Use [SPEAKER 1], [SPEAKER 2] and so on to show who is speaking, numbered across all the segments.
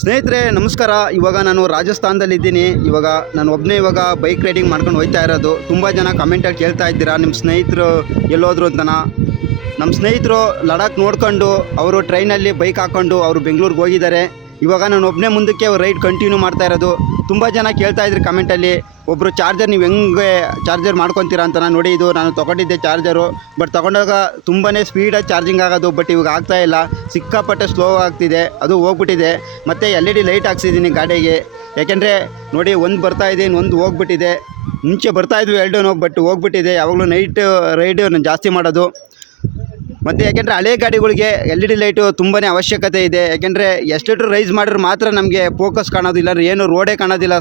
[SPEAKER 1] ಸ್ನೇಹಿತರೆ, ನಮಸ್ಕಾರ. ಇವಾಗ ನಾನು ರಾಜಸ್ಥಾನದಲ್ಲಿದ್ದೀನಿ. ಇವಾಗ ನಾನು ಒಬ್ಬನೇ ಇವಾಗ ಬೈಕ್ ರೈಡಿಂಗ್ ಮಾಡ್ಕೊಂಡು ಹೋಗ್ತಾ ಇರೋದು. ತುಂಬ ಜನ ಕಮೆಂಟಲ್ಲಿ ಕೇಳ್ತಾ ಇದ್ದೀರಾ ನಿಮ್ಮ ಸ್ನೇಹಿತರು ಎಲ್ಲೋದ್ರು ಅಂತನ? ನಮ್ಮ ಸ್ನೇಹಿತರು ಲಡಾಖ್ ನೋಡ್ಕೊಂಡು, ಅವರು ಟ್ರೈನಲ್ಲಿ ಬೈಕ್ ಹಾಕ್ಕೊಂಡು ಅವರು ಬೆಂಗಳೂರಿಗೆ ಹೋಗಿದ್ದಾರೆ. ಇವಾಗ ನಾನು ಒಬ್ಬನೇ ಮುಂದಕ್ಕೆ ರೈಡ್ ಕಂಟಿನ್ಯೂ ಮಾಡ್ತಾ ಇರೋದು. ತುಂಬ ಜನ ಕೇಳ್ತಾ ಇದ್ರು ಕಮೆಂಟಲ್ಲಿ ಒಬ್ಬರು ಚಾರ್ಜರ್ ನೀವು ಹೆಂಗೆ ಚಾರ್ಜರ್ ಮಾಡ್ಕೊತೀರಾ ಅಂತ? ನಾನು ನೋಡಿ ಇದು, ನಾನು ತೊಗೊಂಡಿದ್ದೆ ಚಾರ್ಜರು ಬಟ್ ತೊಗೊಂಡಾಗ ತುಂಬಾ ಸ್ಪೀಡಾಗಿ ಚಾರ್ಜಿಂಗ್ ಆಗೋದು ಬಟ್ ಇವಾಗ ಆಗ್ತಾ ಇಲ್ಲ. ಸಿಕ್ಕಾಪಟ್ಟೆ ಸ್ಲೋ ಆಗ್ತಿದೆ, ಅದು ಹೋಗ್ಬಿಟ್ಟಿದೆ. ಮತ್ತು ಎಲ್ ಇ ಡಿ ಲೈಟ್ ಹಾಕ್ಸಿದ್ದೀನಿ ಗಾಡಿಗೆ. ಯಾಕೆಂದರೆ ನೋಡಿ ಒಂದು ಬರ್ತಾ ಇದೆ ಒಂದು ಹೋಗ್ಬಿಟ್ಟಿದೆ. ಮುಂಚೆ ಬರ್ತಾ ಇದ್ವಿ ಎರಡೂ ಬಟ್ ಹೋಗ್ಬಿಟ್ಟಿದೆ. ಯಾವಾಗಲೂ ನೈಟ್ ರೈಡ್ ನಾನು ಜಾಸ್ತಿ ಮಾಡೋದು. ಮತ್ತು ಯಾಕೆಂದರೆ ಹಳೆ ಗಾಡಿಗಳಿಗೆ ಎಲ್ ಇ ಡಿ ಲೈಟು ತುಂಬಾ ಅವಶ್ಯಕತೆ ಇದೆ. ಯಾಕೆಂದರೆ ಎಷ್ಟೆಷ್ಟು ರೈಸ್ ಮಾಡಿದ್ರೆ ಮಾತ್ರ ನಮಗೆ ಫೋಕಸ್ ಕಾಣೋದಿಲ್ಲ ಏನು ರೋಡೇ ಕಾಣೋದಿಲ್ಲ.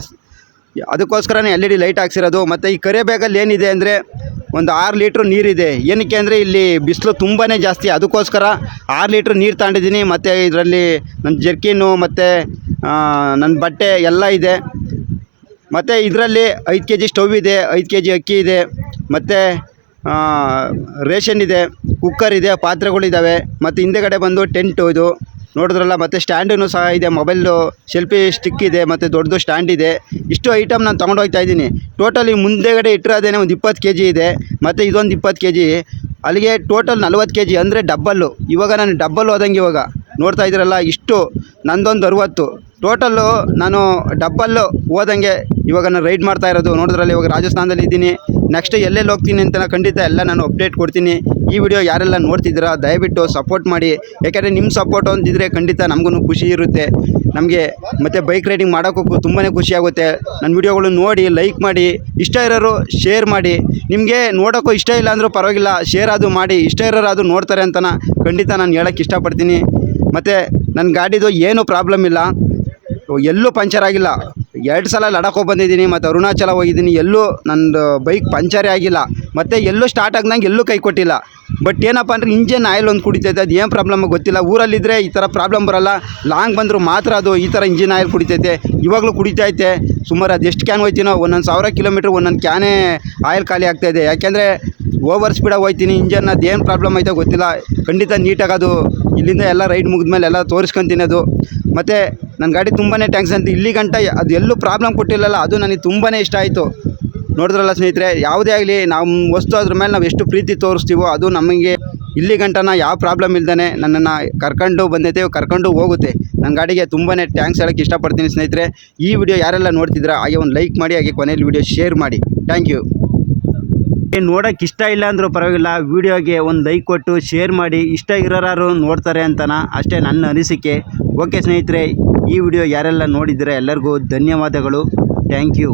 [SPEAKER 1] ಅದಕ್ಕೋಸ್ಕರನೇ ಎಲ್ ಇ ಡಿ ಲೈಟ್ ಹಾಕ್ಸಿರೋದು. ಮತ್ತು ಈ ಕರೆ ಬ್ಯಾಗಲ್ಲಿ ಏನಿದೆ ಅಂದರೆ ಒಂದು ಆರು ಲೀಟ್ರ್ ನೀರಿದೆ. ಏನಕ್ಕೆ ಅಂದರೆ ಇಲ್ಲಿ ಬಿಸಿಲು ತುಂಬಾ ಜಾಸ್ತಿ. ಅದಕ್ಕೋಸ್ಕರ ಆರು ಲೀಟ್ರ್ ನೀರು ತಗೊಂಡಿದ್ದೀನಿ ಮತ್ತು ಇದರಲ್ಲಿ ನನ್ನ ಜರ್ಕಿನು ಮತ್ತು ನನ್ನ ಬಟ್ಟೆ ಎಲ್ಲ ಇದೆ. ಮತ್ತು ಇದರಲ್ಲಿ ಐದು ಕೆ ಜಿ ಸ್ಟವ್ ಇದೆ, ಐದು ಕೆ ಜಿ ಅಕ್ಕಿ ಇದೆ, ಮತ್ತು ರೇಷನ್ ಇದೆ. ಕುಕ್ಕರ್ ಇದೆ ಪಾತ್ರೆಗಳಿದ್ದಾವೆ ಮತ್ತು ಹಿಂದೆಗಡೆ ಬಂದು ಟೆಂಟು ಇದು. ನೋಡಿದ್ರಲ್ಲ, ಮತ್ತು ಸ್ಟ್ಯಾಂಡೂ ಸಹ ಇದೆ, ಮೊಬೈಲು, ಸೆಲ್ಫಿ ಸ್ಟಿಕ್ ಇದೆ, ಮತ್ತು ದೊಡ್ಡದು ಸ್ಟ್ಯಾಂಡ್ ಇದೆ. ಇಷ್ಟು ಐಟಮ್ ನಾನು ತೊಗೊಂಡು ಹೋಗ್ತಾ ಇದ್ದೀನಿ. ಟೋಟಲಿ ಮುಂದೆಗಡೆ ಇಟ್ಟಿರೋದೇನೆ ಒಂದು ಇಪ್ಪತ್ತು ಕೆ ಜಿ ಇದೆ, ಮತ್ತು ಇದೊಂದು ಇಪ್ಪತ್ತು ಕೆ ಜಿ ಅಲ್ಲಿಗೆ ಟೋಟಲ್ ನಲ್ವತ್ತು ಕೆ ಜಿ ಅಂದರೆ ಡಬ್ಬಲ್ಲು. ಇವಾಗ ನಾನು ಡಬ್ಬಲ್ ಹೋದಂಗೆ ಇವಾಗ. ನೋಡ್ತಾ ಇದ್ರಲ್ಲ ಇಷ್ಟು. ನಂದೊಂದು ಅರುವತ್ತು. ಟೋಟಲ್ಲು ನಾನು ಡಬ್ಬಲ್ಲು ಹೋದಂಗೆ ಇವಾಗ ನಾನು ರೈಡ್ ಮಾಡ್ತಾ ಇರೋದು. ನೋಡಿದ್ರಲ್ಲಿ, ಇವಾಗ ರಾಜಸ್ಥಾನದಲ್ಲಿ ಇದ್ದೀನಿ. ನೆಕ್ಸ್ಟ್ ಎಲ್ಲೆಲ್ಲಿ ಹೋಗ್ತೀನಿ ಅಂತ ಖಂಡಿತ ಎಲ್ಲ ನಾನು ಅಪ್ಡೇಟ್ ಕೊಡ್ತೀನಿ. ಈ ವಿಡಿಯೋ ಯಾರೆಲ್ಲ ನೋಡ್ತಿದ್ದೀರಾ ದಯವಿಟ್ಟು ಸಪೋರ್ಟ್ ಮಾಡಿ. ಯಾಕೆಂದರೆ ನಿಮ್ಮ ಸಪೋರ್ಟ್ ಒಂದಿದ್ರೆ ಖಂಡಿತ ನಮಗೂ ಖುಷಿ ಇರುತ್ತೆ. ನಮಗೆ ಮತ್ತು ಬೈಕ್ ರೈಡಿಂಗ್ ಮಾಡೋಕ್ಕೂ ತುಂಬಾ ಖುಷಿಯಾಗುತ್ತೆ ನನ್ನ ವಿಡಿಯೋಗಳು ನೋಡಿ ಲೈಕ್ ಮಾಡಿ, ಇಷ್ಟ ಇರೋರು ಶೇರ್ ಮಾಡಿ. ನಿಮಗೆ ನೋಡೋಕ್ಕೂ ಇಷ್ಟ ಇಲ್ಲ ಅಂದರೂ ಪರವಾಗಿಲ್ಲ ಶೇರ್ ಅದು ಮಾಡಿ. ಇಷ್ಟ ಇರೋರು ಅದು ನೋಡ್ತಾರೆ ಅಂತ ಖಂಡಿತ ನಾನು ಹೇಳೋಕ್ಕೆ ಇಷ್ಟಪಡ್ತೀನಿ. ಮತ್ತು ನನ್ನ ಗಾಡಿದು ಏನೂ ಪ್ರಾಬ್ಲಮ್ ಇಲ್ಲ. ಎಲ್ಲೂ ಪಂಚರ್ ಆಗಿಲ್ಲ. ಎರಡು ಸಲ ಲಡಾಖ್ ಹೋಗಿ ಬಂದಿದ್ದೀನಿ, ಮತ್ತು ಅರುಣಾಚಲ ಹೋಗಿದ್ದೀನಿ. ಎಲ್ಲೂ ನಂದು ಬೈಕ್ ಪಂಚರೇ ಆಗಿಲ್ಲ. ಮತ್ತು ಎಲ್ಲೂ ಸ್ಟಾರ್ಟ್ ಆಗ್ದಂಗೆ ಎಲ್ಲೂ ಕೈ ಕೊಟ್ಟಿಲ್ಲ. ಬಟ್ ಏನಪ್ಪ ಅಂದರೆ ಇಂಜನ್ ಆಯಿಲ್ ಒಂದು ಕುಡಿತೈತೆ ಅದು ಏನು ಪ್ರಾಬ್ಲಮ್ ಗೊತ್ತಿಲ್ಲ. ಊರಲ್ಲಿದ್ದರೆ ಈ ಥರ ಪ್ರಾಬ್ಲಮ್ ಬರಲ್ಲ. ಲಾಂಗ್ ಬಂದರೂ ಮಾತ್ರ ಅದು ಈ ಥರ ಇಂಜಿನ್ ಆಯಿಲ್ ಕುಡಿತೈತೆ ಇವಾಗಲೂ ಕುಡಿತೈತೆ ಸುಮಾರು ಅದು ಎಷ್ಟು ಕ್ಯಾನ್ ಹೋಯ್ತೀನೋ, ಒಂದೊಂದು ಸಾವಿರ ಕಿಲೋಮೀಟ್ರ್ ಒಂದೊಂದು ಕ್ಯಾನೇ ಆಯಿಲ್ ಖಾಲಿ ಆಗ್ತಾಯಿದೆ ಯಾಕೆಂದರೆ ಓವರ್ ಸ್ಪೀಡಾಗಿ ಹೋಯ್ತೀನಿ. ಇಂಜನ್ ಅದು ಏನು ಪ್ರಾಬ್ಲಮ್ ಐತೆ ಗೊತ್ತಿಲ್ಲ. ಖಂಡಿತ ನೀಟಾಗಿ ಅದು ಇಲ್ಲಿಂದ ಎಲ್ಲ ರೈಡ್ ಮುಗಿದ್ಮೇಲೆ ಎಲ್ಲ ತೋರಿಸ್ಕೊಂತೀನಿ ಅದು. ಮತ್ತು ನನ್ನ ಗಾಡಿ ತುಂಬಾ ಟ್ಯಾಂಕ್ಸ್ ಅಂತ. ಇಲ್ಲಿ ಗಂಟ ಅದು ಎಲ್ಲೂ ಪ್ರಾಬ್ಲಮ್ ಕೊಟ್ಟಿಲ್ಲಲ್ಲ, ಅದು ನನಗೆ ತುಂಬಾ ಇಷ್ಟ ಆಯಿತು. ನೋಡಿದ್ರಲ್ಲ ಸ್ನೇಹಿತರೆ, ಯಾವುದೇ ಆಗಲಿ ನಮ್ಮ ವಸ್ತು ಅದ್ರ ಮೇಲೆ ನಾವು ಎಷ್ಟು ಪ್ರೀತಿ ತೋರಿಸ್ತೀವೋ, ಅದು ನಮಗೆ ಇಲ್ಲಿ ಗಂಟನ ಯಾವ ಪ್ರಾಬ್ಲಮ್ ಇಲ್ದೇ ನನ್ನನ್ನು ಕರ್ಕೊಂಡು ಬಂದೈತೆ, ಕರ್ಕೊಂಡು ಹೋಗುತ್ತೆ. ನನ್ನ ಗಾಡಿಗೆ ತುಂಬಾ ಟ್ಯಾಂಕ್ಸ್ ಹೇಳೋಕ್ಕೆ ಇಷ್ಟಪಡ್ತೀನಿ ಸ್ನೇಹಿತರೆ. ಈ ವಿಡಿಯೋ ಯಾರೆಲ್ಲ ನೋಡ್ತಿದ್ರೆ ಹಾಗೆ ಒಂದು ಲೈಕ್ ಮಾಡಿ, ಹಾಗೆ ಕೊನೆಯಲ್ಲಿ ವಿಡಿಯೋ ಶೇರ್ ಮಾಡಿ. ಥ್ಯಾಂಕ್ ಯು ನೋಡೋಕೆ ಇಷ್ಟ ಇಲ್ಲ ಅಂದರೂ ಪರವಾಗಿಲ್ಲ ವೀಡಿಯೋಗೆ ಒಂದು ಲೈಕ್ ಕೊಟ್ಟು ಶೇರ್ ಮಾಡಿ. ಇಷ್ಟ ಇರೋರು ನೋಡ್ತಾರೆ ಅಂತನ, ಅಷ್ಟೇ ನನ್ನ ಅನಿಸಿಕೆ. ಓಕೆ ಸ್ನೇಹಿತರೆ. ಈ ವಿಡಿಯೋ ಯಾರೆಲ್ಲ ನೋಡಿದ್ದೀರಾ ಎಲ್ಲರಿಗೂ ಧನ್ಯವಾದಗಳು. Thank you.